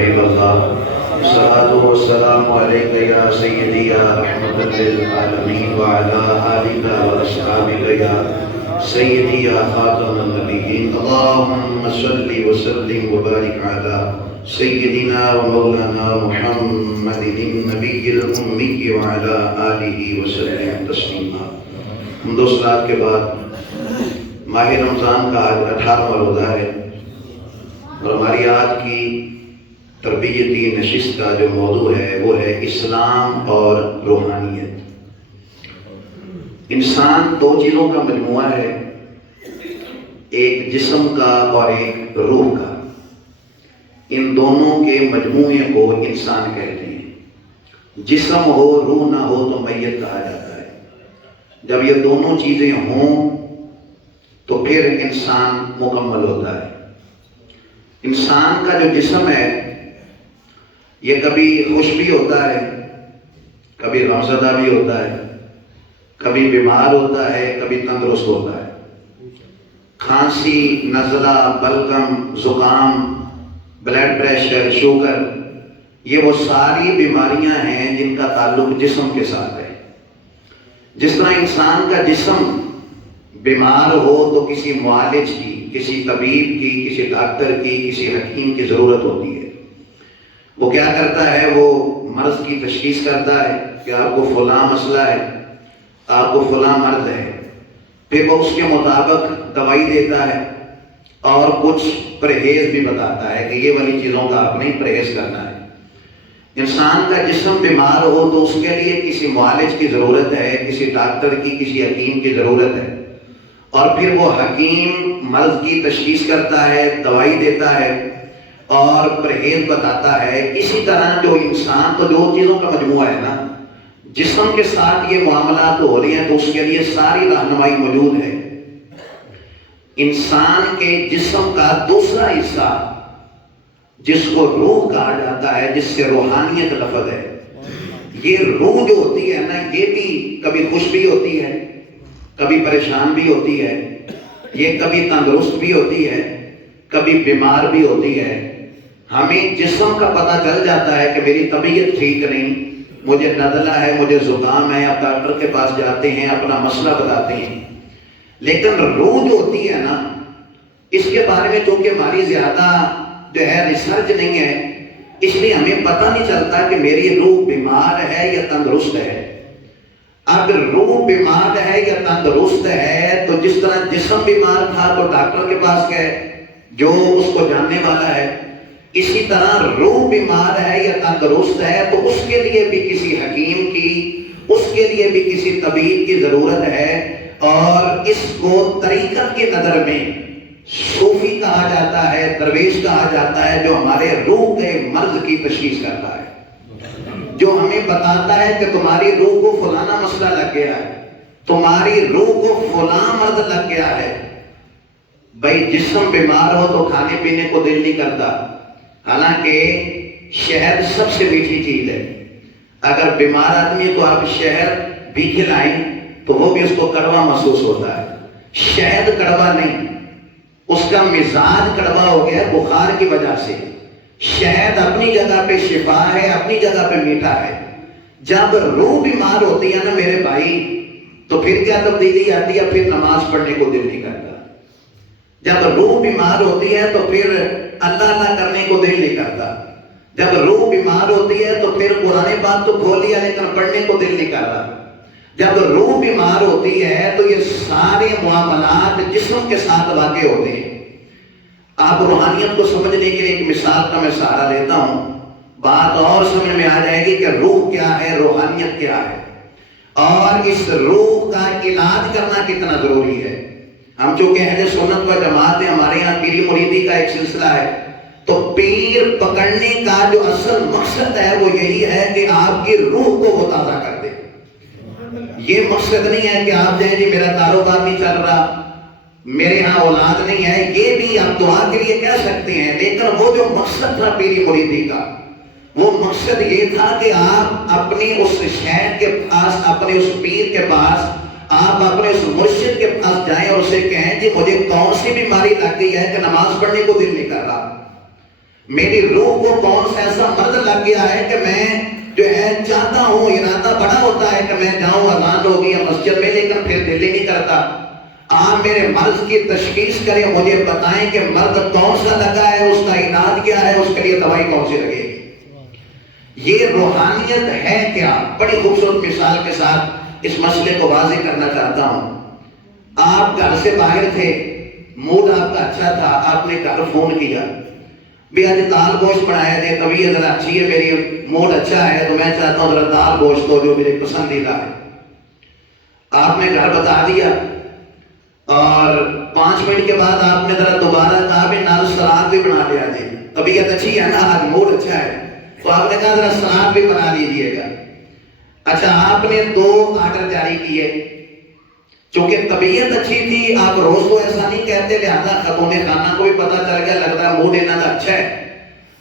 حبیب اللہ، الصلاۃ والسلام علیک یا سیدی یا رحمۃ للعالمین وعلی آلک واصحابک یا سیدی یا خاتم النبیین، اللہم صلی وسلم وبارک علی سیدنا و مولانا محمد النبی الامی وعلی آلہ وسلم تسلیما۔ دو صلات کے بعد ماہ رمضان کا آج 18واں روزہ ہے، اور ہماری آج کی تربیتی نشست کا جو موضوع ہے وہ ہے اسلام اور روحانیت۔ انسان دو چیزوں کا مجموعہ ہے، ایک جسم کا اور ایک روح کا۔ ان دونوں کے مجموعے کو انسان کہتے ہیں۔ جسم ہو روح نہ ہو تو میت کہا جاتا ہے۔ جب یہ دونوں چیزیں ہوں تو پھر انسان مکمل ہوتا ہے۔ انسان کا جو جسم ہے یہ کبھی خوش بھی ہوتا ہے، کبھی غمزدہ بھی ہوتا ہے، کبھی بیمار ہوتا ہے، کبھی تندرست ہوتا ہے۔ کھانسی، نزلہ، بلغم، زکام، بلڈ پریشر، شوگر، یہ وہ ساری بیماریاں ہیں جن کا تعلق جسم کے ساتھ ہے۔ جس طرح انسان کا جسم بیمار ہو تو کسی معالج کی، کسی طبیب کی، کسی ڈاکٹر کی، کسی حکیم کی ضرورت ہوتی ہے۔ وہ کیا کرتا ہے؟ وہ مرض کی تشخیص کرتا ہے کہ آپ کو فلاں مسئلہ ہے، آپ کو فلاں مرض ہے، پھر وہ اس کے مطابق دوائی دیتا ہے اور کچھ پرہیز بھی بتاتا ہے کہ یہ والی چیزوں کا آپ نے پرہیز کرنا ہے۔ انسان کا جسم بیمار ہو تو اس کے لیے کسی معالج کی ضرورت ہے، کسی ڈاکٹر کی، کسی حکیم کی ضرورت ہے، اور پھر وہ حکیم مرض کی تشخیص کرتا ہے، دوائی دیتا ہے اور پرہیز بتاتا ہے۔ اسی طرح جو انسان تو دو چیزوں کا مجموعہ ہے نا، جسم کے ساتھ یہ معاملات ہو رہے ہیں تو اس کے لیے ساری رہنمائی موجود ہے۔ انسان کے جسم کا دوسرا حصہ جس کو روح کہا جاتا ہے، جس سے روحانیت لفظ ہے، یہ روح جو ہوتی ہے نا، یہ بھی کبھی خوش بھی ہوتی ہے، کبھی پریشان بھی ہوتی ہے، یہ کبھی تندرست بھی ہوتی ہے، کبھی بیمار بھی ہوتی ہے۔ ہمیں جسم کا پتہ چل جاتا ہے کہ میری طبیعت ٹھیک نہیں، مجھے نزلہ ہے، مجھے زکام ہے، آپ ڈاکٹر کے پاس جاتے ہیں، اپنا مسئلہ بتاتے ہیں۔ لیکن روح جو ہوتی ہے نا، اس کے بارے میں چونکہ ہماری زیادہ جو ہے ریسرچ نہیں ہے، اس لیے ہمیں پتہ نہیں چلتا کہ میری روح بیمار ہے یا تندرست ہے۔ اب روح بیمار ہے یا تندرست ہے تو جس طرح جسم بیمار تھا تو ڈاکٹر کے پاس گئے جو اس کو جاننے والا ہے، اسی طرح روح بیمار ہے یا تندرست ہے تو اس کے لیے بھی کسی حکیم کی، اس کے لیے بھی کسی طبیب کی ضرورت ہے۔ اور اس کو طریقت کی نظر میں صوفی کہا جاتا ہے، درویش کہا جاتا ہے، جو ہمارے روح کے مرض کی تشخیص کرتا ہے، جو ہمیں بتاتا ہے کہ تمہاری روح کو فلانا مسئلہ لگ گیا ہے، تمہاری روح کو فلاں مرض لگ گیا ہے۔ بھائی جسم بیمار ہو تو کھانے پینے کو دل نہیں کرتا، حالانکہ شہد سب سے میٹھی چیز ہے۔ اگر بیمار آدمی کو آپ شہد بھی کھلائیں تو وہ بھی اس کو کڑوا محسوس ہوتا ہے۔ شہد کڑوا نہیں، اس کا مزاج کڑوا ہو گیا بخار کی وجہ سے۔ شہد اپنی جگہ پہ شفا ہے، اپنی جگہ پہ میٹھا ہے۔ جب روح بیمار ہوتی ہے نا میرے بھائی، تو پھر کیا تبدیلی آتی ہے؟ پھر نماز پڑھنے کو دل نہیں کرتا۔ جب روح بیمار ہوتی ہے تو پھر اللہ اللہ کرنے کو دل نہیں کرتا۔ جب روح بیمار ہوتی ہے تو پھر قرآن پاک تو کھول لیا لیکن پڑھنے کو دل نہیں کرتا۔ جب روح بیمار ہوتی ہے تو یہ سارے معاملات جسم کے ساتھ واقع ہوتے ہیں۔ آپ روحانیت کو سمجھنے کے لیے ایک مثال کا میں سہارا لیتا ہوں، بات اور سمجھ میں آ جائے گی کہ روح کیا ہے، روحانیت کیا ہے، اور اس روح کا علاج کرنا کتنا ضروری ہے۔ ہم چونکہ اہل سنت و جماعت ہیں، ہمارے یہاں پیری مریدی کا ایک سلسلہ ہے، تو پیر پکڑنے کا جو اصل مقصد ہے وہ یہی ہے کہ آپ کی روح کو وہ تازہ کر دے۔ یہ مقصد نہیں ہے کہ آپ جائیں جی میرا کاروبار نہیں چل رہا، میرے ہاں اولاد نہیں ہے، یہ بھی آپ دعا کے لیے کہہ سکتے ہیں، لیکن وہ جو مقصد تھا پیری مریدی کا، وہ مقصد یہ تھا کہ آپ اپنی اس شیخ کے پاس، اپنے اس پیر کے پاس، آپ اپنے اس مرشد کے پاس جائیں اور اسے کہیں جی مجھے کون سی بیماری لگ گئی ہے کہ نماز پڑھنے کو دل نہیں کر رہا۔ میری روح کو کون سا ایسا مرض لگ گیا ہے کہ میں جو ہے چاہتا ہوں، ارادہ بڑا ہوتا ہے کہ میں جاؤں اذان ہوگی یا مسجد میں، لیکن پھر دل ہی نہیں کرتا۔ آپ میرے مرض کی تشخیص کریں، مجھے بتائیں کہ مرض کون سا لگا ہے، اس کا علاج کیا ہے، اس کے لیے دوائی کون سی لگے گی۔ یہ روحانیت ہے کیا؟ بڑی خوبصورت مثال کے ساتھ اس مسئلے کو واضح کرنا چاہتا ہوں۔ آپ گھر سے باہر تھے، موڈ آپ کا اچھا تھا، آپ نے گھر فون کیا، بھی آج دال گوشت بنایا دے، طبیعت ذرا اچھی ہے میری، موڈ اچھا ہے تو میں چاہتا ہوں ذرا دال گوشت ہو جو میرے پسندیدہ ہے۔ آپ نے گھر بتا دیا، اور 5 منٹ کے بعد آپ نے ذرا دوبارہ کہا بھی نال سلاد بھی بنا لیا جی، طبیعت اچھی ہے نا، آج موڈ اچھا ہے، تو آپ نے کہا ذرا سلاد بھی بنا لیجیے گا۔ اچھا، آپ نے 2 آرڈر جاری کیے، چونکہ طبیعت اچھی تھی، آپ روز تو ایسا نہیں کہتے، لہذا خاتون خانہ کو بھی پتا چل گیا، لگتا ہے موڈ انہاں کا اچھا ہے،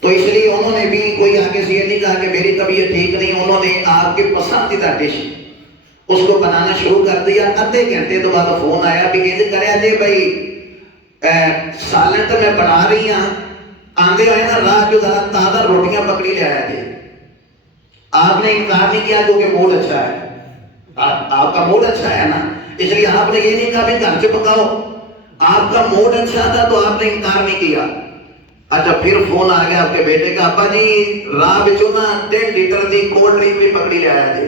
تو اس لیے انہوں نے بھی کوئی آگے سے یہ نہیں کہا کہ میری طبیعت ٹھیک نہیں، انہوں نے آپ کے پسندیدہ ڈش اس کو بنانا شروع کر دیا۔ آدھے گھنٹے تو بعد فون آیا بھی یہ کرے جی بھائی سالن تو میں بنا رہی ہوں، آندے ہوئے نا راہ جو ذرا تازہ روٹیاں پکڑی لے آیا جی۔ آپ نے انکار نہیں کیا کیونکہ موڈ اچھا ہے، آپ کا موڈ اچھا ہے نا، اس لیے آپ نے یہ نہیں کہا بھی گھر سے پکاؤ، آپ کا موڈ اچھا تھا تو آپ نے انکار نہیں کیا۔ اچھا، پھر فون آ گیا آپ کے بیٹے کا، ابا جی راہ بچوں نا 1.5 لیٹر دی کولڈ ڈرنک بھی پکڑی لے آیا جی،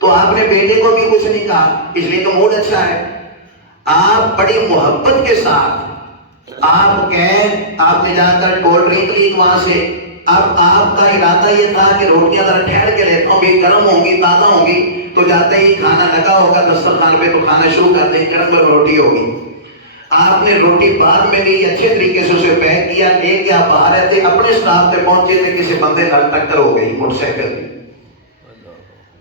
تو آپ نے بیٹے کو بھی کچھ نہیں کہا، اس لیے تو موڈ اچھا ہے۔ آپ بڑی محبت کے ساتھ آپ نے جا کر کولڈ ڈرنک لی وہاں سے، اب آپ کا ارادہ یہ تھا کہ روٹیاں ذرا ٹھہر کے لیتا ہوں، بھی گرم ہوں گی، تازہ ہوں گی، تو جاتے ہی کھانا لگا ہوگا دسترخوان پہ تو کھانا شروع کر دیں، گرم روٹی ہوگی۔ آپ نے روٹی بعد میں لی، اچھے طریقے سے اسے پیک کیا، لے کے آپ آ رہے تھے، اپنے سٹاپ پہ پہنچے تھے، کسی بندے نال ٹکر ہو گئی موٹر سائیکل کی۔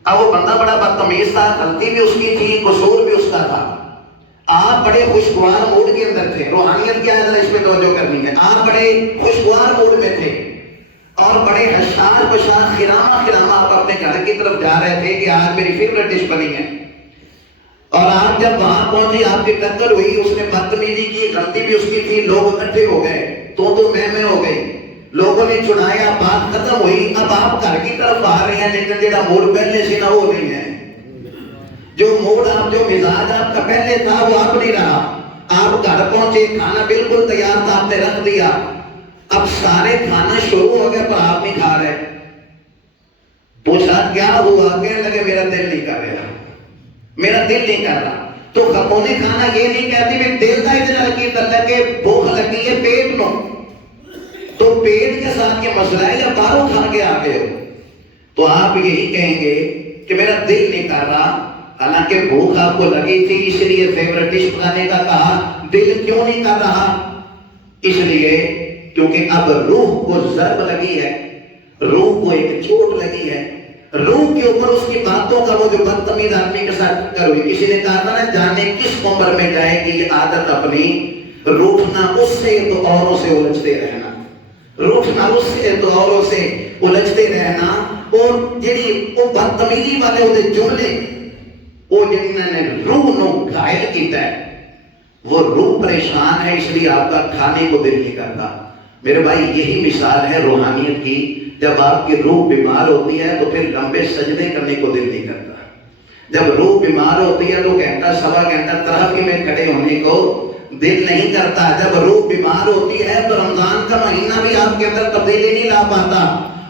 اب وہ بندہ بڑا بدتمیز تھا، غلطی بھی اس کی تھی، قصور بھی اس کا تھا۔ آپ بڑے خوشگوار موڈ کے اندر تھے، روحانیت کیا ہے ذرا اس پہ توجہ کرنی ہے، آپ بڑے خوشگوار موڈ میں تھے اور بڑے حشار بشار خرامہ آپ اپنے گھر کی طرف جا رہے تھے کہ آج میری فیوریٹ ڈش بنی ہے، اور آپ جب وہاں پہنچے آپ کی ٹکر ہوئی، اس نے بدتمیزی کی، غلطی بھی اس کی تھی، لوگ اکٹھے ہو گئے، تو میں ہو گئی، لوگوں نے چھڑایا، بات ختم ہوئی، اب آپ گھر کی طرف آ رہے ہیں، لیکن جڑا موڈ پہلے سے نہ وہ نہیں ہے، جو موڈ آپ جو مزاج آپ کا پہلے تھا وہ آپ نہیں رہا۔ آپ گھر پہنچے، کھانا بالکل تیار تھا، آپ نے رکھ دیا، اب سارے کھانا شروع ہو گئے پر آپ نہیں کھا رہے۔ پوچھا کیا ہوا؟ کہنے لگے میرا دل نہیں کر رہا، میرا دل نہیں کر رہا۔ تو خاتون خانہ یہ نہیں کہتی میں دل کا ادھر کی طرح کہ بھوک لگی ہے پیٹ نو، تو پیٹ کے ساتھ یہ مسئلہ ہے یا باہروں کھا کے آ گئے ہو، تو آپ یہی کہیں گے کہ میرا دل نہیں کر رہا، حالانکہ بھوک آپ کو لگی تھی، اس لیے فیورٹ ڈش بنانے کا کہا، دل کیوں نہیں کر رہا؟ اس لیے کیونکہ اب روح کو ضرب لگی ہے، روح کو ایک چوٹ لگی ہے، روح کے اوپر اس کی باتوں کا وہ جو بدتمیز آدمی کے ساتھ کر ہوئی۔ کسی نے کہا تھا نا جانے کس عمر میں جائے گی یہ عادت اپنی، روٹھنا اس سے تو اوروں سے الجھتے رہنا، روٹھنا اس سے تو اوروں سے الجھتے رہنا، اور جڑی وہ بدتمیزی والے وہ جملے وہ جنہوں نے روح نو گھائل کیتا ہے، وہ روح پریشان ہے، اس لیے آپ کا کھانے کو دل نہیں کرتا۔ میرے بھائی یہی مثال ہے روحانیت کی، جب آپ کی روح بیمار ہوتی ہے تو پھر لمبے سجدے کرنے کو دل نہیں کرتا، جب روح بیمار ہوتی ہے تو گھنٹہ سوا گھنٹہ تراویح میں کھڑے ہونے کو دل نہیں کرتا، جب روح بیمار ہوتی ہے تو رمضان کا مہینہ بھی آپ کے اندر تبدیلی نہیں لا پاتا۔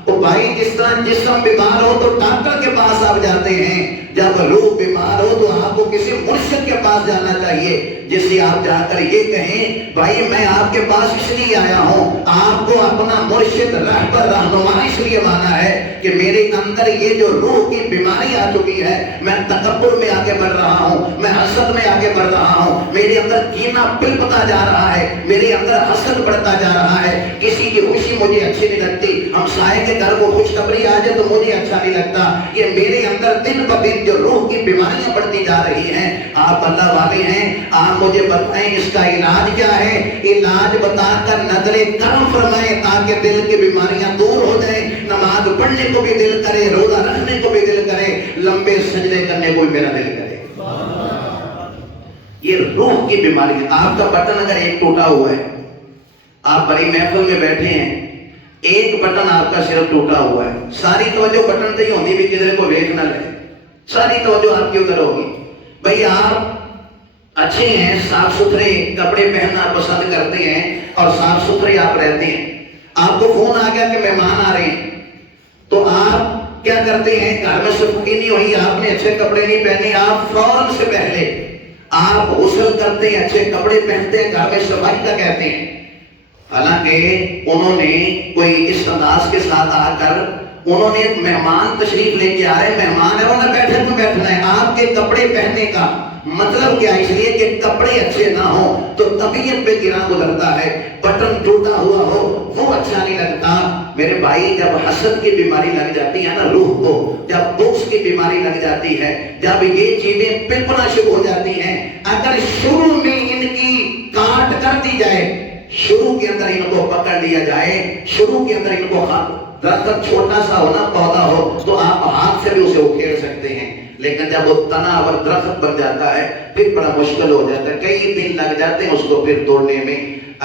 تو بھائی جس طرح جسم بیمار ہو تو ڈاکٹر کے پاس آپ جاتے ہیں، جب روح بیمار ہو تو آپ کو کسی مرشد کے پاس جانا چاہیے، جس سے آپ جا کر یہ کہیں بھائی میں آپ کے پاس اس لیے آیا ہوں، آپ کو اپنا مرشد رہبر رہنما اس لیے مانا ہے کہ میرے اندر یہ جو روح کی بیماری آ چکی ہے، میں تکبر میں آگے بڑھ رہا ہوں، میں حسد میں آگے بڑھ رہا ہوں، میرے اندر کینہ پلپتا جا رہا ہے، میرے اندر حسد بڑھتا جا رہا ہے، کسی کی خوشی مجھے اچھی نہیں لگتی، ہمسائے کے گھر کو خوشخبری آ جائے تو مجھے اچھا نہیں لگتا، یہ میرے اندر دن بہ دن جو روح کی بیماریاں بڑھتی جا رہی ہیں۔ آپ اللہ والے ہیں، آپ مجھے بتائیں اس کا علاج کیا ہے؟ علاج بتا کر نظر کرم فرمائیں تاکہ دل کی بیماریاں دور ہو جائیں، نماز پڑھنے کو بھی دل کرے، روزہ رکھنے کو بھی دل کرے، لمبے سجدے کرنے کو بھی میرا دل کرے۔ یہ روح کی بیماری ہے۔ آپ کا بٹن اگر ایک ٹوٹا ہوا ہے آپ بڑی محفل میں بیٹھے ہیں، ایک بٹن آپ کا صرف ٹوٹا ہوا ہے، ساری توجہ بٹن سے ہی ہوتی بھی کدھر کو ویک نہ لگے، ساری توجہ آپ کی ادھر ہوگی. بھئی آپ اچھے ہیں، صاف ستھرے کپڑے پہننا پسند کرتے ہیں اور صاف ستھرے آپ رہتے ہیں. آپ کو فون آ گیا کہ مہمان آ رہے ہیں، تو آپ کیا کرتے ہیں؟ گھر میں صفائی نہیں ہوئی، آپ نے اچھے کپڑے نہیں پہنے، آپ فوراً سے پہلے آپ غسل کرتے ہیں، اچھے کپڑے پہنتے ہیں، گھر میں صفائی کا کہتے ہیں. حالانکہ انہوں نے کوئی اس انداز کے ساتھ آ کر انہوں نے مہمان تشریف لے کے آ رہے ہیں، مہمان ہے وہ نہ بیٹھے تو بیٹھنا ہے. آپ کے کپڑے پہننے کا مطلب کیا؟ اس لیے کہ کپڑے اچھے نہ ہوں تو طبیعت پہ گرا گزرتا ہے. بٹن ٹوٹا ہوا ہو وہ اچھا نہیں لگتا. میرے بھائی جب حسد کی بیماری لگ جاتی ہے نا روح کو، جب بغض کی بیماری لگ جاتی ہے، جب یہ چیزیں پلپنا شروع ہو جاتی ہیں، اگر شروع میں ان کی کاٹ کر دی جائے، شروع کے اندر ان کو پکڑ لیا جائے، شروع کے اندر ان کو درخت چھوٹا سا ہونا پودا ہو تو آپ ہاتھ سے بھی اسے اکھیڑ سکتے ہیں. لیکن جب وہ تنا اور درخت بن جاتا ہے پھر بڑا مشکل ہو جاتا ہے، کئی دن لگ جاتے ہیں اس کو پھر توڑنے میں.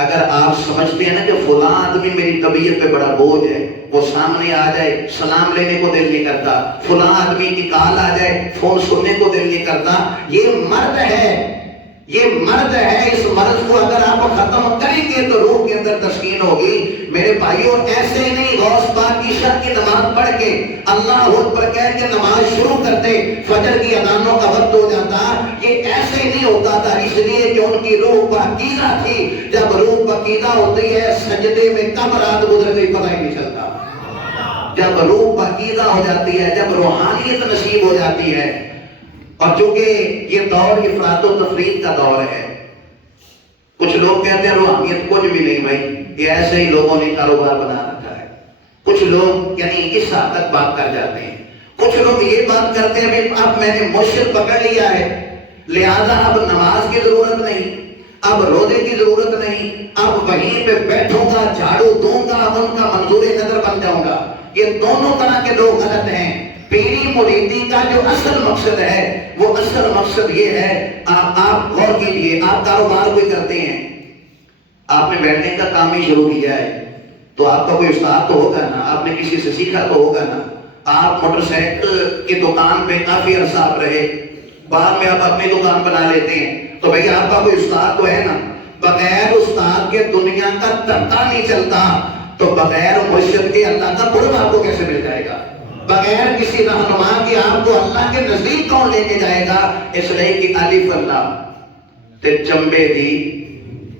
اگر آپ سمجھتے ہیں نا کہ فلاں آدمی میری طبیعت پہ بڑا بوجھ ہے، وہ سامنے آ جائے سلام لینے کو دل نہیں کرتا، فلاں آدمی کی کال آ جائے فون سننے کو دل نہیں کرتا، یہ مرد ہے، یہ مرد ہے. اس مرض کو اگر آپ ختم کریں گے تو روح کے اندر تسکین ہوگی. میرے بھائیوں ایسے ہی نہیں غوث پاک کی عشاء کی نماز پڑھ کے اللہ اکبر کہہ کے نماز شروع کرتے، فجر کی اذانوں کا وقت ہو جاتا. یہ ایسے ہی نہیں ہوتا تھا، اس لیے کہ ان کی روح پاکیزہ تھی. جب روح پاکیزہ ہوتی ہے سجدے میں کب رات گزر گئی پتہ ہی نہیں چلتا. جب روح پاکیزہ ہو جاتی ہے، جب روحانیت نصیب ہو جاتی ہے. اور چونکہ یہ دور افراط و تفریط کا دور ہے، کچھ لوگ کہتے ہیں روحانیت کچھ بھی نہیں بھائی، یہ ایسے ہی لوگوں نے کاروبار بنا رکھا ہے. کچھ لوگ یعنی اس حد تک بات کر جاتے ہیں. کچھ لوگ یہ بات کرتے ہیں کہ اب میں نے مرشد پکڑ لیا ہے لہذا اب نماز کی ضرورت نہیں، اب روزے کی ضرورت نہیں، اب وہیں پہ بیٹھوں گا جھاڑو دوں گا، ان کا منظور نظر بن جاؤں گا. یہ دونوں طرح کے لوگ غلط ہیں. پیری مریدی کا جو اصل مقصد ہے وہ اصل مقصد یہ ہے، آپ غور کیجئے، آپ کاروبار کوئی کرتے ہیں، آپ نے بیٹھنے کا کام ہی شروع کیا ہے تو آپ کا کوئی استاد تو ہوگا نا، آپ نے کسی سے سیکھا تو ہوگا نا. آپ موٹر سائیکل کی دکان پہ کافی عرصہ آپ رہے، بعد میں آپ اپنی دکان بنا لیتے ہیں تو بھئی آپ کا کوئی استاد تو ہے نا. بغیر استاد کے دنیا کا دھندا نہیں چلتا، تو بغیر مرشد کے اللہ کا قرب آپ کو کیسے مل جائے گا؟ بغیر کسی رہنما کے آپ کو اللہ کے نزدیک کون لے کے جائے گا؟ اس لیے کہ الف اللہ تے چمبے دی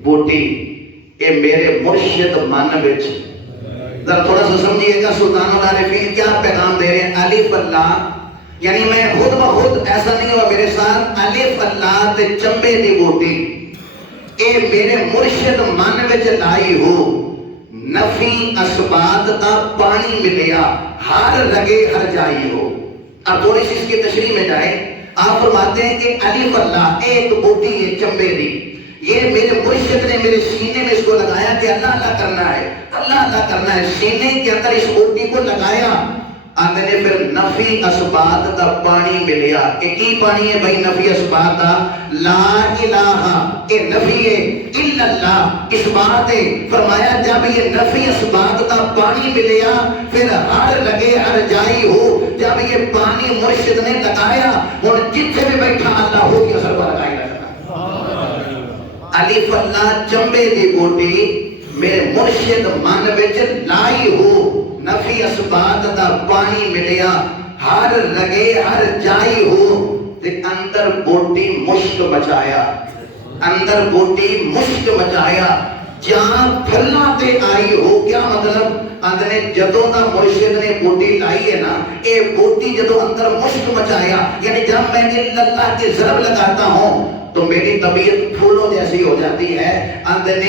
بوٹی اے میرے مرشد من وچ. ذرا تھوڑا سا سمجھیے گا سلطان العارفین کیا پیغام دے رہے ہیں. الف اللہ یعنی میں خود بخود ایسا نہیں ہوا میرے ساتھ، الف اللہ تے چمبے دی بوٹی اے میرے مرشد من وچ لائی ہو، نفی اسبات دا پانی ملیا ہر رگے ہر جائی ہو. اب تھوڑی سی اس کی تشریح میں جائیں. آپ فرماتے ہیں کہ الف اللہ ایک بوٹی ہے چمبے دی، یہ میرے مرشد نے میرے سینے میں اس کو لگایا کہ اللہ اللہ کرنا ہے، اللہ اللہ کرنا ہے. سینے کے اندر اس بوٹی کو لگایا، آندھے نے پھر نفی اسبات دا پانی ملیا. ایک ہی پانی ہے بھائی نفی اسبات دا، لا الہ اے نفی ہے، الا اللہ اس بات ہے. فرمایا جب یہ نفی اسبات دا پانی ملیا پھر ہر لگے ہر جائی ہو. جب یہ پانی مرشد نے لگایا اور جتنے بھی بیٹھا اللہ ہو گیا سر پر لگائی رکھنا. الف اللہ چمبے دی بوٹی میرے مرشد من وچ لائی ہو، نفی اسبات دا پانی ملیا ہر رگے ہر جائی ہو. تے اندر بوٹی مشک بچایا، اندر بوٹی مشک بچایا جہاں پھلنا تے آئی ہو. کیا مطلب؟ اندر جدوں دا مرشد نے بوٹی لائی ہے نا، اے بوٹی جدوں اندر مشک بچایا یعنی جب میں اللہ کی ضرب لگاتا ہوں تو میری طبیعت پھولوں جیسی ہو جاتی ہے. اندر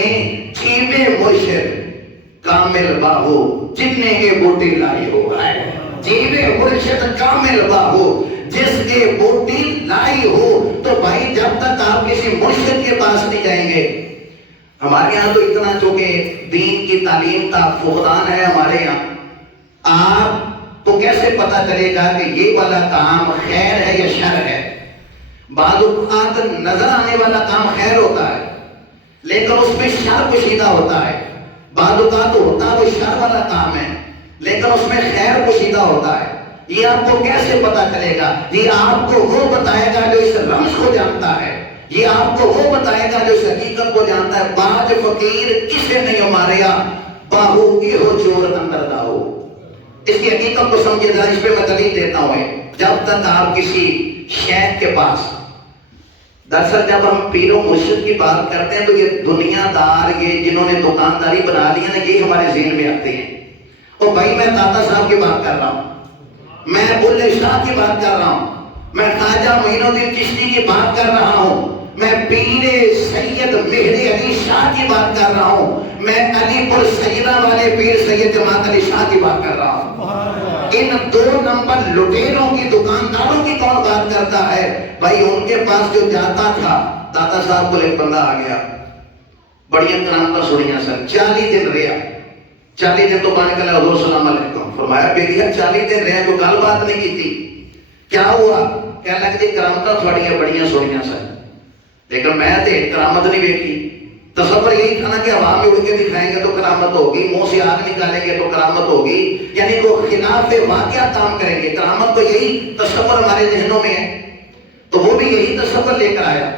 چیوے مرشد کامل باہو جن نے یہ بوٹی لائی ہو ہے، جیوے مرشد کامل باہو جس نے بوٹی لائی ہو. تو بھائی جب تک آپ کسی مرشد کے پاس نہیں جائیں گے، ہمارے یہاں تو اتنا چونکہ دین کی تعلیم کا فقدان ہے ہمارے یہاں، آپ کو کیسے پتا چلے گا کہ یہ والا کام خیر ہے یا شر ہے؟ بعض اوقات نظر آنے والا کام خیر ہوتا ہے لیکن اس میں شر پوشیدہ ہوتا ہے. بعض اوقات ہوتا ہے وہ شر والا کام ہے لیکن اس میں خیر پوشیدہ ہوتا ہے. یہ آپ کو کیسے پتا چلے گا؟ یہ آپ کو وہ بتائے گا جو اس رمز کو جانتا ہے. یہ آپ کو وہ بتائے گا جو اس حقیقت کو جانتا ہے. باج فقیر کسے نہیں ماریا باہو یہ ہو چور اندر داؤ. اس کی حقیقت کو سمجھے ذرا. اس پہ میں دلیل دیتا ہوں. جب تک آپ کسی شیخ کے پاس، دراصل جب ہم پیر و مرشد کی بات کرتے ہیں تو یہ دنیا دار، یہ جنہوں نے دکانداری بنا لی ہے نا، یہ ہمارے ذہن میں آتے ہیں. اور بھائی میں داتا صاحب کی بات کر رہا ہوں، میں بلے شاہ کی بات کر رہا ہوں، میں خواجہ معین الدین چشتی کی بات کر رہا ہوں، میں پیر سید مہدی علی شاہ کی بات کر رہا ہوں، میں علی پور سیدہ والے پیر سید جماعت علی شاہ کی بات کر رہا ہوں. ان 2 نمبر لٹیروں کی، دکانداروں کی کون بات کرتا ہے؟ بھائی ان کے پاس جو جاتا تھا، داتا صاحب کو ایک بندہ آ گیا، بڑیاں کرامتاں سنیاں سر. 40 دن رہا. 40 دن تو پانے کے لئے حضور السلام علیکم فرمایا بیٹیا 40 دن رہا جو کل بات نہیں کی تھی، کیا ہوا؟ کہنے لگا جی کرامتاں تھوڑیاں بڑیاں سنیاں سر، لیکن میں تے کرامت نہیں دیکھی. تصور یہی تھا نا کہ ہوا میں اڑ کے دکھائیں گے تو کرامت ہوگی، منہ سے آگ نکالیں گے تو کرامت ہوگی، یعنی وہ خلاف واقعہ کام کریں گے. کرامت تو یہی تصور ہمارے ذہنوں میں ہے، تو وہ بھی یہی تصور لے کر آیا.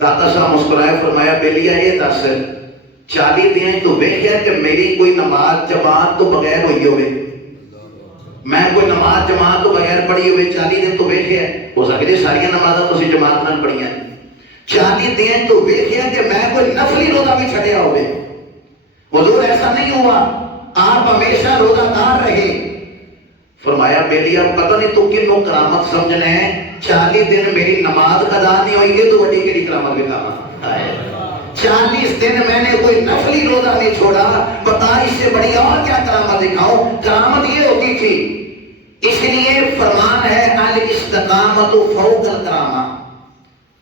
داتا صاحب مسکرائے فرمایا بیلیا یہ دس 40 دن تو ویکھیا کہ میری کوئی نماز جماعت تو بغیر ہوئی ہوئے، میں کوئی نماز جماعت تو بغیر پڑھی ہوئے 40 دن تو ویکھیا. ہو سکے ساری نمازاں تو جماعت نال پڑھیاں. 40 دن تو ویکھیا کہ میں کوئی نفلی روزہ بھی چھڑیا ہوئے. حضور ایسا نہیں ہوا، آپ ہمیشہ روزہ دار رہے. فرمایا بیلیا پتہ نہیں تو کنوں کرامت سمجھنا ہے، 40 دن میری نماز قضا نہیں ہوئی، یہ تو بڑی کیڑی کرامت بھی کہا. 40 دن میں نے کوئی نفلی روزہ نہیں چھوڑا، بتا اس سے بڑی اور کیا کرامت دکھاؤں. کرامت یہ ہوتی تھی. اس لیے فرمان ہے الاستقامت فوق الکرامہ.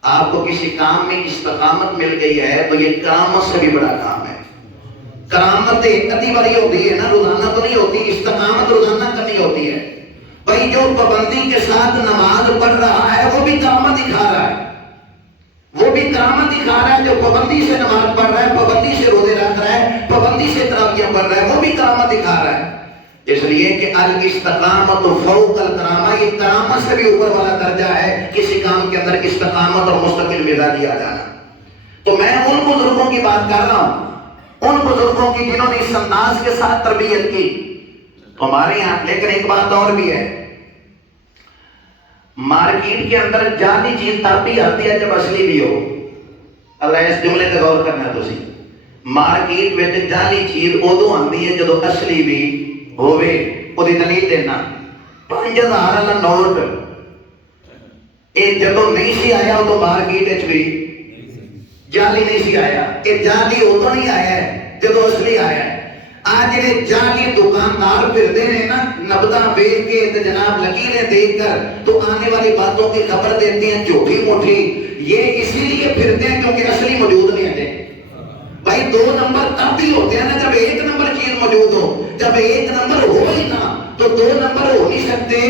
آپ کو کسی کام میں استقامت مل گئی ہے تو یہ کرامت سے بھی بڑا کام ہے. کرامت ایک کدی باری ہوتی ہے نا، روزانہ تو نہیں ہوتی. استقامت روزانہ کرنی ہوتی ہے. بھائی جو پابندی کے ساتھ نماز پڑھ رہا ہے وہ بھی کرامت دکھا رہا ہے، وہ بھی کرامت دکھا رہا ہے. جو پابندی سے نماز پڑھ رہا ہے، پابندی سے روزے رکھ رہا ہے، پابندی سے تراویح پڑھ رہا ہے، وہ بھی کرامت دکھا رہا ہے. اس لیے کہ الاستقامت فوق الکرامہ، یہ کرامت سے بھی اوپر والا درجہ ہے کسی کام کے اندر استقامت اور مستقل مزاجی آ جانا. تو میں ان بزرگوں کی بات کر رہا ہوں، ان بزرگوں کی جنہوں نے اس انداز کے ساتھ تربیت کی ہمارے یہاں. لیکن ایک بات اور بھی ہے، مارکیٹ کے اندر جعلی چیز تبھی آتی ہے جب اصلی بھی ہو. اللہ اس جملے کا غور کرنا تسی. مارکیٹ میں جعلی چیز ادو آتی ہے جب اصلی بھی ہوئے. وہ دلیل دینا 5000 والا نوٹ یہ جب نہیں سی آیا ادو مارکیٹ بھی جعلی نہیں سی آیا. یہ جعلی ادو نہیں آیا ہے جب اصلی آیا ہے. آج جڑے جعلی دکاندار پھرتے ہیں نا، نبدہ بیچ کے جناب لکیریں دیکھ کر تو آنے والی باتوں کی خبر دیتے ہیں جھوٹی موٹی. یہ اسی لیے پھرتے ہیں کیونکہ اصلی موجود نہیں ہے. بھائی 2 نمبر تب بھی ہوتے ہیں نا جب 1 نمبر چیز موجود ہو. جب 1 نمبر ہو ہی نہ تو 2 نمبر ہو نہیں سکتے.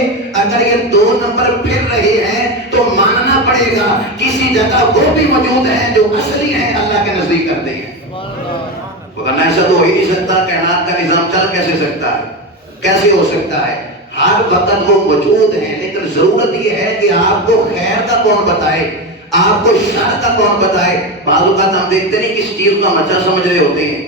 اگر یہ 2 نمبر پھر رہے ہیں تو ماننا پڑے گا کسی جگہ وہ بھی موجود ہیں جو اصلی ہیں، اللہ کے نزدیک کرتے ہیں. ورنہ ایسا تو ہو ہی نہیں سکتا. کائنات کا نظام چل کیسے سکتا ہے؟ کیسے ہو سکتا ہے؟ ہر وقت وہ موجود ہیں، لیکن ضرورت یہ ہے کہ آپ کو خیر کا کون بتائے، آپ کو شر کا کون بتائے. بعض اوقات ہم دیکھتے نہیں کس چیز کو ہم اچھا سمجھ رہے ہوتے ہیں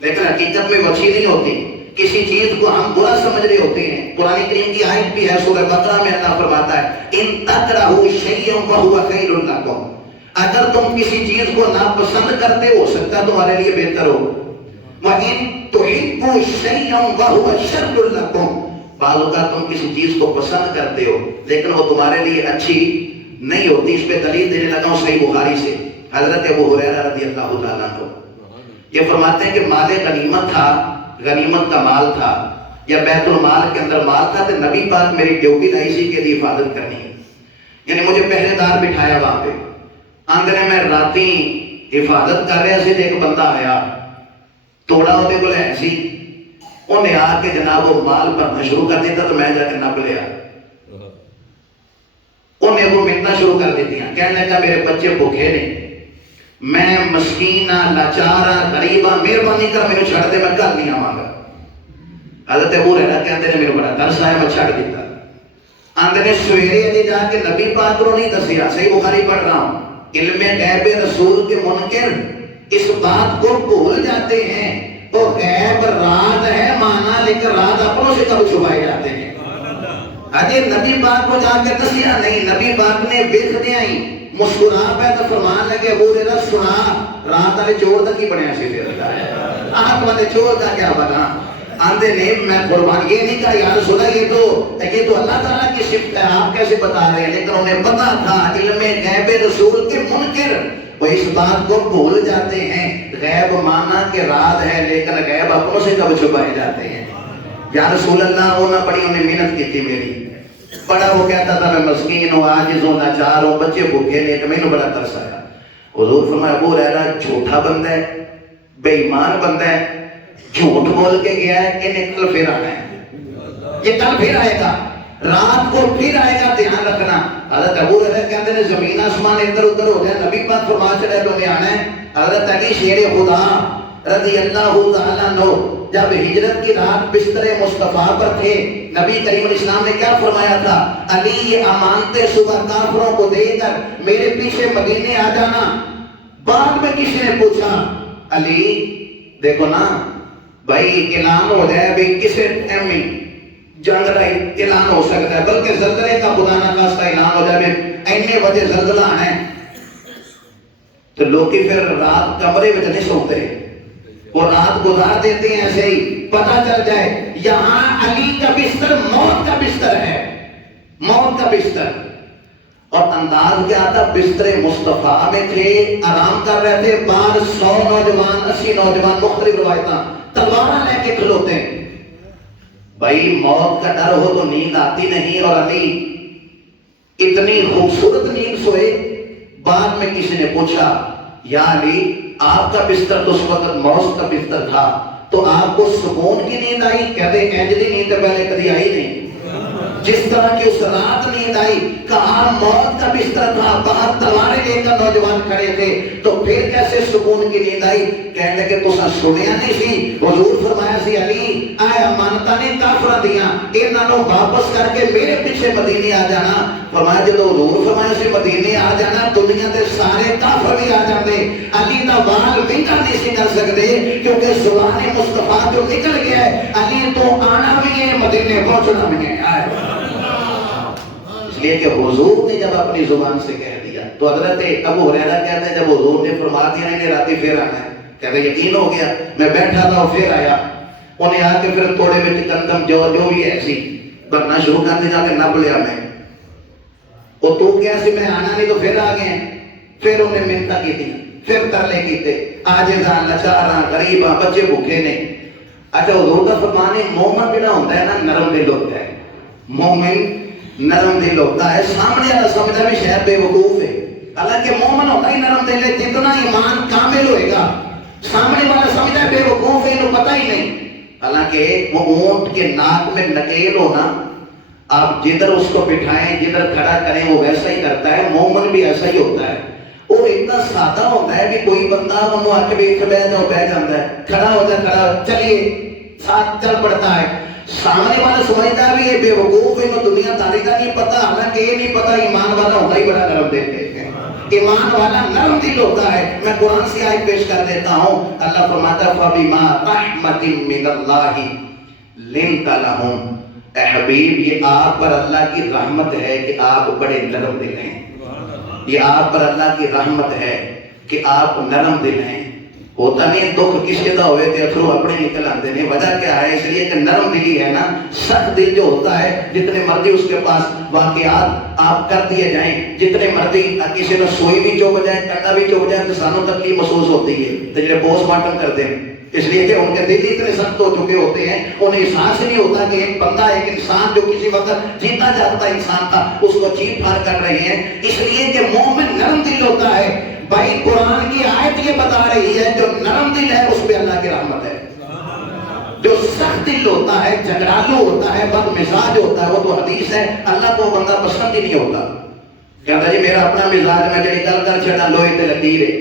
لیکن حقیقت میں وہ اچھی نہیں ہوتی. کسی چیز کو ہم برا سمجھ رہے ہوتے ہیں. قرآن کریم کی آیت بھی ہے سورہ بقرہ میں اللہ فرماتا ہے ان تکرہوا شیئا فہو خیر لکم. اگر تم کسی چیز کو ناپسند کرتے ہو سکتا ہے تمہارے لیے بہتر ہو. وَإِن تُحِبُّوا شَيْئًا وَهُوَ شَرٌّ لَكُمْ. بعض اوقات تم کسی چیز کو پسند کرتے ہو لیکن وہ تمہارے لیے اچھی نہیں ہوتی. اس پہ دلیل دینے لگا ہوں صحیح بخاری سے. حضرت ابو ہریرہ رضی اللہ تعالیٰ عنہ یہ فرماتے ہیں کہ مال غنیمت تھا، غنیمت کا مال تھا یا بیت المال کے اندر مال تھا تو نبی پاک میری ڈیوٹی لائی سی کہ حفاظت کرنی ہے. یعنی مجھے پہرے دار بٹھایا وہاں پہ. اندر میں راتی حفاظت کر رہے سے ایک بندہ آیا توڑا ہوتے کو لے سی انہیں آ کے جناب وہ مال بھرنا شروع کر دیتا تو میں جا کے نپ لیا. انہیں وہ منتیں شروع کر دیتی ہیں. کہنے لگا میرے بچے بھوکے نہیں، میں مسکین ہاں، لاچار ہاں، غریب ہاں، مہربانی کر مینوں چھڑ دے، میں کل نہیں آواں گا۔ حضرت ابو ہریرہ کہتے ہیں میرے بڑا ترس آیا، میں چھڑ دیتا۔ آندے نے سویرے اجے جا کے نبی پاک کو نہیں دسیا، صحیح بخاری پڑھ رہا ہوں، علم غیب رسول کے منکر اس بات کو بھول جاتے ہیں، وہ غیب راز ہے مانا، لیکن راز اپنوں سے کب چھپائے جاتے ہیں۔ اجے نبی پاک کو جا کے دسیا نہیں، نبی پاک نے ویکھ دیا ہی مسکرا پہ تو فرمان لگے ابو ہریرہ سنا رات والے چور دا کی بنیا سی پھر آنکھ والے چور دا کیا بنا؟ آندے نہیں، میں قربان یہ نہیں کہا یا رسول اللہ یہ تو اللہ تعالیٰ کی صفت ہے، آپ کیسے بتا رہے ہیں؟ لیکن انہیں پتا تھا علم غیب رسول کے منکر وہ اس بات کو بھول جاتے ہیں، غیب مانا کہ راز ہے لیکن غیب اپنوں سے کب چھپائے جاتے ہیں۔ یا رسول اللہ وہ نہ پڑی، انہیں محنت کی تھی میری، بڑا وہ کہتا تھا میں مسکین ہوں، عاجز ہوں، لاچار ہوں، بچے بھوکے نہیں، تو میں نے بڑا ترس آیا۔ حضور فرمایا ابو ہریرہ جھوٹا بندہ ہے، بے ایمان بندہ ہے، جھوٹ بول کے گیا ہے، انہیں کل پھر آنا ہے، یہ کل پھر آئے گا، رات کو پھر آئے گا، دھیان رکھنا۔ حضرت ابو ہریرہ کہتے ہیں زمین آسمان ادھر ادھر ہو جائے، نبی پاک فرما چڑھے تو نے آنا ہے۔ حضرت علی شیر خدا رضی اللہ تعالیٰ عنہ جب ہجرت کی رات بستر مصطفیٰ پر تھے، نبی کریم علیہ السلام نے کیا فرمایا تھا؟ علی یہ امانتیں صبح کافروں کو دے کر میرے پیچھے مدینے آ جانا۔ بعد میں کسی نے پوچھا علی دیکھو نا بھائی اعلان ہو جائے بھی کسی ٹائم میں جنگ کا اعلان ہو سکتا ہے، بلکہ زلزلے کا خدا نہ خواستہ اعلان ہو جائے بھی اینے بجے زلزلہ آنا ہے، تو لوگ پھر رات کمرے میں نہیں سوتے، وہ رات گزار دیتے ہیں ایسے ہی، پتہ چل جائے یہاں علی کا بستر موت کا بستر ہے، موت کا بستر۔ اور انداز کیا تھا؟ بستر مصطفیٰ میں تھے، آرام کر رہے تھے، بعد 100 نوجوان 80 نوجوان مختلف روایتاں تلواریں لے کے کھلوتے ہیں۔ بھائی موت کا ڈر ہو تو نیند آتی نہیں، اور علی اتنی خوبصورت نیند سوئے۔ بعد میں کسی نے پوچھا یا علی آپ کا بستر تو اس وقت موت کا بستر تھا، تو آپ کو سکون کی نیند آئی؟ کہتے اینجلی نیند پہلے کبھی آئی نہیں، جس طرح کی اس رات نیند آئی، کہاں موت کا بستر تھا، باہر تلواریں لے کر نوجوان کھڑے تھے، تو پھر کیسے سکون کی نیند آئی؟ کہنے لگے تو سنیا نہیں سی، حضور فرمایا سی علی اے امانتاں نے کافراں دیاں، انہاں نوں واپس کر کے میرے پیچھے مدینے آ جانا۔ فرمایا جدوں حضور فرمایا سی مدینے آ جانا، دنیا دے سارے کافر بھی آ جاندے، علی دا وال ونگا نہیں سی کر سکدے، کیونکہ زبان مصطفیٰ جو نکل گیا ہے، علی تو آنا بھی ہے، مدینے پہنچنا بھی ہے۔ اس لیے کہ حضور نے جب اپنی زبان سے کہہ دیا، تو حضرت ابو ہریرہ کہتے ہیں جب حضور نے فرما دیا انہیں راتی پھر آنا ہے، کہتے ہیں یقین ہو گیا، میں بیٹھا تھا پھر آیا، انہیں آ کے پھر تھوڑے میں کندم جو بھی ایسی بننا شروع کر دیا کہ نب لیا میں، وہ تو کیا سی میں آنا نہیں تو پھر آ گئے، پھر انہیں منتہ کی تھی، پھر ترلے کیتے، عاجزاں لاچاراں غریباں بچے بھوکے نہیں۔ اچھا حضور کا فرمان ہے مومن جڑا ہوتا ہے نا نرم دل ہوتا ہے، مومن نرم دل ہوتا ہے، سامنے والا سمجھتا بھی شاید بے وقوف ہے، حالانکہ مومن ہوتا ہی نرم دل ہے، جتنا ایمان کامل ہوئے گا سامنے والا سمجھتا ہے بے وقوف ہے، انہوں پتہ ہی نہیں۔ حالانکہ وہ اونٹ کے ناک میں نکیل ہونا، آپ جدھر اس کو بٹھائیں جدھر کھڑا کریں وہ ویسا ہی کرتا ہے، مومن بھی ایسا ہی ہوتا ہے، اور اتنا سادہ ہوتا ہے کہ کوئی بندہ انہوں آ کے بیٹھ جاؤ بیٹھ جاتا ہے، کھڑا ہوتا ہے کھڑا چلیے ساتھ چل پڑتا ہے، سامنے والا سمجھتا بھی یہ بے وقوف ہے، انہوں دنیا داری کا نہیں پتا، حالانکہ یہ نہیں پتا ایمان والا ہوتا ہی بڑا نرم دل ہے، ایمان والا نرم دل ہوتا ہے۔ میں قرآن سے آیت پیش کر دیتا ہوں، اللہ فرماتا ہے فَبِمَا رَحْمَةٍ مِّنَ اللَّهِ لِنْتَ لَهُمْ، اے حبیب یہ آپ پر اللہ کی رحمت ہے کہ آپ بڑے نرم دل ہیں، یہ آپ پر اللہ کی رحمت ہے کہ آپ نرم دل ہیں۔ ہوتا نہیں دکھ کسی کا ہوئے تھے اتھرو اپنے نکل آتے ہیں، وجہ کیا ہے؟ اس لیے کہ نرم دلی ہے نا، سخت دل جو ہوتا ہے جتنے مرضی اس کے پاس واقعات آپ کر دیے جائیں، جتنے مرضی کسی نے سوئی بھی چوب جائے کنڈا بھی چوب جائے تو سانوں تکلیف محسوس ہوتی ہے، تو جنہیں پوسٹ مارٹم کرتے ہیں، اس لیے کہ ان کے دل اتنے سخت ہو چکے ہوتے ہیں، انہیں احساس نہیں ہوتا کہ ایک بندہ ایک انسان جو کسی وقت جیتا جاتا انسان تھا اس کو چیٹ پھاڑ کر رہے ہیں، اس لیے کہ مومن نرم دل ہوتا ہے۔ بھائی قرآن کی آیت یہ بتا رہی ہے جو نرم دل ہے اس پہ اللہ کی رحمت ہے، جو سخت دل ہوتا ہے جھگڑالو ہوتا ہے بد مزاج ہوتا ہے وہ تو حدیث ہے اللہ کو بندہ پسند ہی نہیں ہوتا، کہتا جی میرا اپنا مزاج میں جڑی گل کر چھڑا لوہے تے لکیر ہے،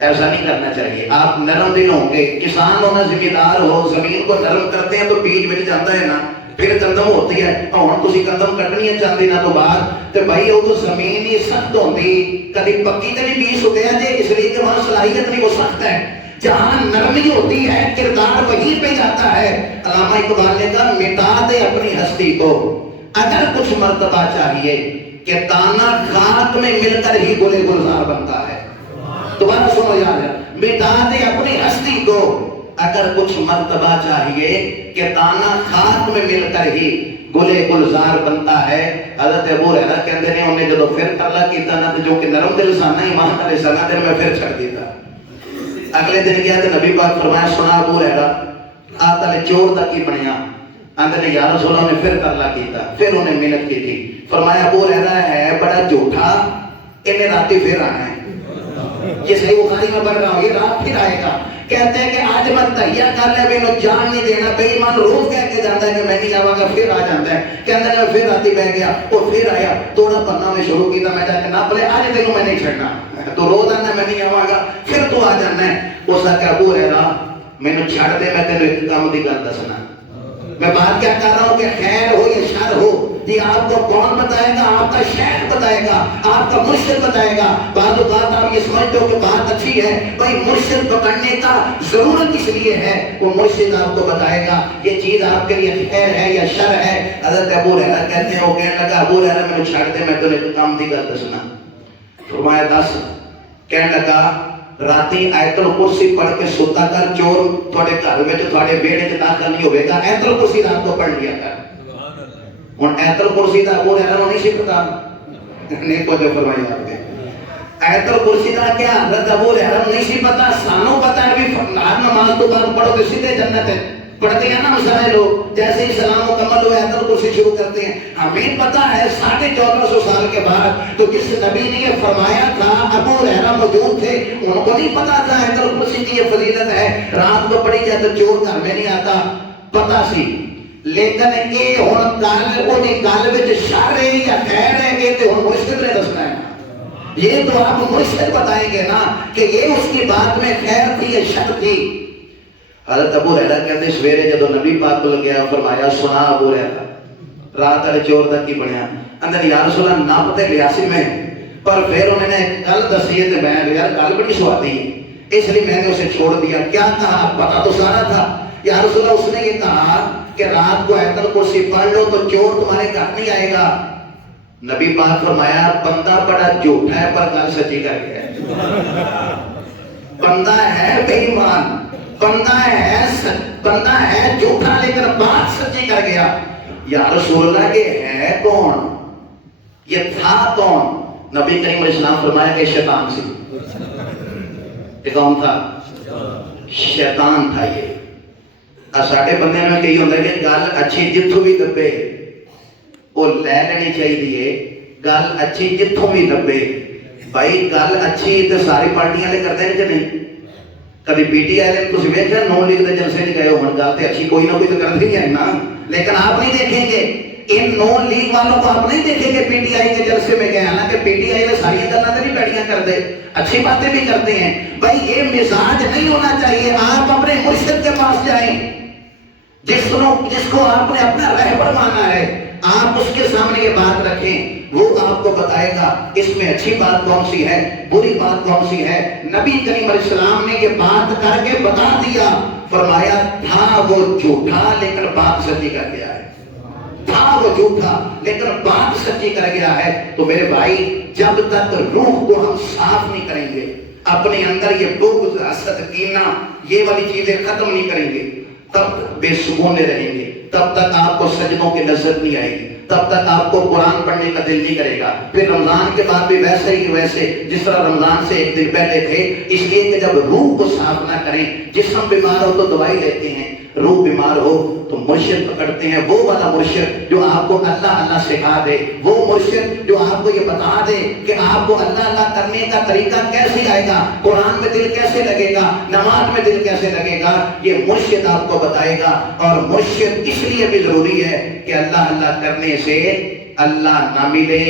ایسا نہیں کرنا چاہیے. آپ نرم دل ہوں گے. کسان ہونا ذمہ دار ہو, زمین کو نرم کرتے ہیں تو بیج مل جاتا ہے نا, پھر گندم ہوتی ہے. ہوں تسی گندم کٹنی ہے چاندی نہ تو باہر تے بھائی وہ تو زمین ہی سخت ہوتی, کبھی پکی تے بھی بیج سکیا جے, اس لیے کہ وہاں صلاحیت نہیں, وہ سخت ہے. جہاں نرمی ہوتی ہے کردار وہیں پہ جاتا ہے. علامہ اقبال نے کہا مٹا دے اپنی ہستی کو اگر کچھ مرتبہ چاہیے, کہ دانا خاک میں مل کر ہی گلے گلزار بنتا ہے. دوبارہ سنو یاد ہے, مٹا دے اپنی ہستی کو اگر کچھ مرتبہ چاہیے, کہ دانا خاک میں مل کر ہی گلے گلزار بنتا ہے. حضرت ابو ہریرہ کہتے ہیں انہیں جدو پھر کرلا کیتا نا, جو کہ نرم دل سانا ایمان والے سنا دل میں پھر چھڑ دیتا. اگلے دن گیا تو نبی پاک فرمایا سنا ابو ہریرہ آتا نے چور تک ہی بنیا. اندر یا رسول اللہ نے پھر کرلا کیتا, پھر انہیں محنت کی تھی. فرمایا ابو ہریرہ ہے بڑا جھوٹا, انہیں راتی پھر آنا ہے. یہ صحیح بخاری میں پڑھ رہا ہوں, یہ رات پھر آئے گا. کہتے ہیں کہ آج میں تہیہ کر لے, میں انہوں جان نہیں دینا. بے ایمان روز کہہ کے جاتا ہے کہ میں نہیں آواں گا, پھر آ جاتا ہے. کہتے ہیں میں پھر راتی بہ گیا, وہ پھر آیا, توڑا پڑھنا میں شروع کیتا. میں جا کے نہ پڑھے آج تینوں میں نہیں چھڑنا, تو روز آنا میں نہیں آواں گا, پھر تو آ جانا ہے. اس کا کہ ابو ہریرہ مینوں چھڑ دے, میں تینوں ایک کام دی گل دسنا. میں بات کیا کر رہا ہوں کہ خیر ہو یا شر ہو, یہ آپ کو کون بتائے گا؟ آپ کا شیخ بتائے گا, آپ کا مرشد بتائے گا. بعض اوقات آپ یہ سمجھتے ہو کہ بات اچھی ہے, بھائی مرشد پکڑنے کا ضرورت اس لیے ہے, وہ مرشد آپ کو بتائے گا یہ چیز آپ کے لیے خیر ہے یا شر ہے. حضرت ابو ہریرہ کہتے ہیں, وہ کہنے لگا ابو ہریرہ میں چھڑ دے, میں تمہیں ایک کام دی گل دسنا. فرمایا دس. کہنے لگا راتی آیت الکرسی پڑھ کے سوتا کر, چور تھوڑے گھر میں تھوڑے بیڑے سے داخل نہیں ہوئے گا. آیت الکرسی رات کو پڑھ لیا کر. ہوں آیت الکرسی کا ابو ہریرہ نہیں سی پتا, نہیں کو جو فرمائی آپ نے آیت الکرسی کا کیا حضرت ابو ہریرہ نہیں سی پتا. سانوں پتا ہے بھی ہر نماز تو بعد پڑھو تو سیدھے جنت ہے. پڑھتے ہیں نا مسائل لوگ, جیسے ہی سلام مکمل ہو آیت الکرسی شروع کرتے ہیں. ہمیں پتا ہے 1450 سال کے بعد تو جس نبی نے یہ فرمایا تھا ابو ہریرہ موجود تھے, ان کو نہیں پتا تھا آیت الکرسی کی یہ فضیلت ہے. رات کو پڑھی جائے تو چور گھر میں نہیں آتا, پتا سی. لیکن یہ ہن گل اودی گل وچ شر ہے یا خیر ہے, یہ تے ہن مرشد نے دسنا ہے. یہ تو آپ مرشد بتائیں گے نا کہ یہ اس کی بات میں خیر تھی یا شر تھی. حضرت ابو ہریرہ کہتے سویرے جدو نبی پاک کو گیا, فرمایا سنا ابو ہریرہ رات والے چور دا کی بنیا. اندر یا رسول اللہ نہ پتے 82 میں, پر پھر انہوں نے گل دسی ہے تو میں یار گل بڑی سوادی ہے, اس لیے میں نے اسے چھوڑ دیا. کیا کہا پتا تو سارا تھا. یا رسول اللہ اس نے یہ کہا کہ رات کو آیت الکرسی پڑھ لو تو چور تمہارے گھر نہیں آئے گا. نبی پاک فرمایا بندہ بڑا جھوٹا ہے پر گل سچی کر گیا ہے. بندہ ہے بے ایمان, بندہ ہے جھوٹا لیکن بات سچی کر گیا. یا رسول اللہ یہ ہے کون, یہ تھا کون؟ نبی کریم علیہ السلام فرمایا کہ شیطان سی. یہ کون تھا؟ شیطان تھا. یہ ساڈے بندے میں کہی ہوتا ہے کہ گل اچھی جتوں بھی لبے وہ لے لینی چاہیے. گل اچھی جتوں بھی لبے, بھائی گل اچھی تو ساری پارٹیاں لے کرتے ہیں کہ نہیں. کبھی پی ٹی آئی نے تم ویکھیا نون لیگ کے جلسے نہیں گئے ہو, گل تو اچھی کوئی نہ کوئی تو کرتے ہی ہے نا. لیکن آپ نہیں دیکھیں گے ان نون لیگ والوں کو, آپ نہیں دیکھیں گے پی ٹی آئی کے جلسے میں گئے. حالانکہ پی ٹی آئی میں ساری گلیں تو نہیں بیٹیاں کرتے, اچھی باتیں بھی کرتے ہیں. بھائی یہ مزاج نہیں ہونا چاہیے. آپ اپنے مرشد کے پاس جائیں, جس کو آپ نے اپنا رہبر مانا ہے, آپ اس کے سامنے یہ بات رکھیں, وہ آپ کو بتائے گا اس میں اچھی بات کون سی ہے, بری بات کون سی ہے. نبی کریم علیہ السلام نے یہ بات کر کے بتا دیا. فرمایا تھا وہ جھوٹا لیکن بات سچی کر گیا ہے. تھا وہ جھوٹا لیکن بات سچی کر گیا ہے. تو میرے بھائی جب تک روح کو ہم صاف نہیں کریں گے, اپنے اندر یہ بغض حسد کینہ یہ والی چیزیں ختم نہیں کریں گے, تب بے سکونے رہیں گے. تب تک آپ کو سجدوں کی لذت نہیں آئے گی, تب تک آپ کو قرآن پڑھنے کا دل نہیں کرے گا. پھر رمضان کے بعد بھی ویسے ہی ویسے جس طرح رمضان سے ایک دن پہلے تھے. اس لیے کہ جب روح کو صاف نہ کریں, جسم بیمار ہو تو دوائی لیتے ہیں, روح بیمار ہو تو مرشد پکڑتے ہیں. وہ والا مرشد جو آپ کو اللہ اللہ سکھا دے, وہ مرشد جو آپ کو یہ بتا دے کہ آپ کو اللہ اللہ کرنے کا طریقہ کیسے آئے گا, قرآن میں دل کیسے لگے گا, نماز میں دل کیسے لگے گا, یہ مرشد آپ کو بتائے گا. اور مرشد اس لیے بھی ضروری ہے کہ اللہ اللہ کرنے سے اللہ نہ ملے,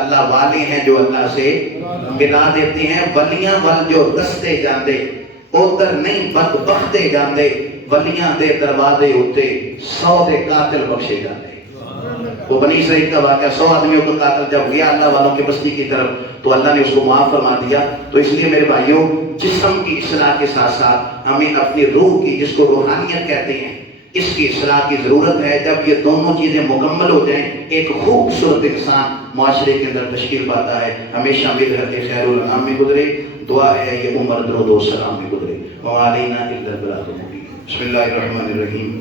اللہ والے ہیں جو اللہ سے ملا دیتے ہیں. ولیاں ول جو دستے جاندے ادھر نہیں بدبختے جاندے, ولیاں دے دروازے اتے 100 دے قاتل بخشے جاندے. وہ بنی اسرائیل کا واقعہ, 100 آدمیوں کا قاتل جب گیا اللہ والوں کی بستی کی طرف تو اللہ نے اس کو معاف فرما دیا. تو اس لیے میرے بھائیوں, جسم کی اصلاح کے ساتھ ساتھ ہمیں اپنی روح کی, جس کو روحانیت کہتے ہیں, اس کی اصلاح کی ضرورت ہے. جب یہ دونوں چیزیں مکمل ہو جائیں ایک خوبصورت انسان معاشرے کے اندر تشکیل پاتا ہے. ہمیشہ مل کے خیر الانام میں گزرے. دعا ہے یہ عمر درود و سلام میں گزرے. وعلینا الا البلاغ المبین. بسم اللہ الرحمن الرحیم.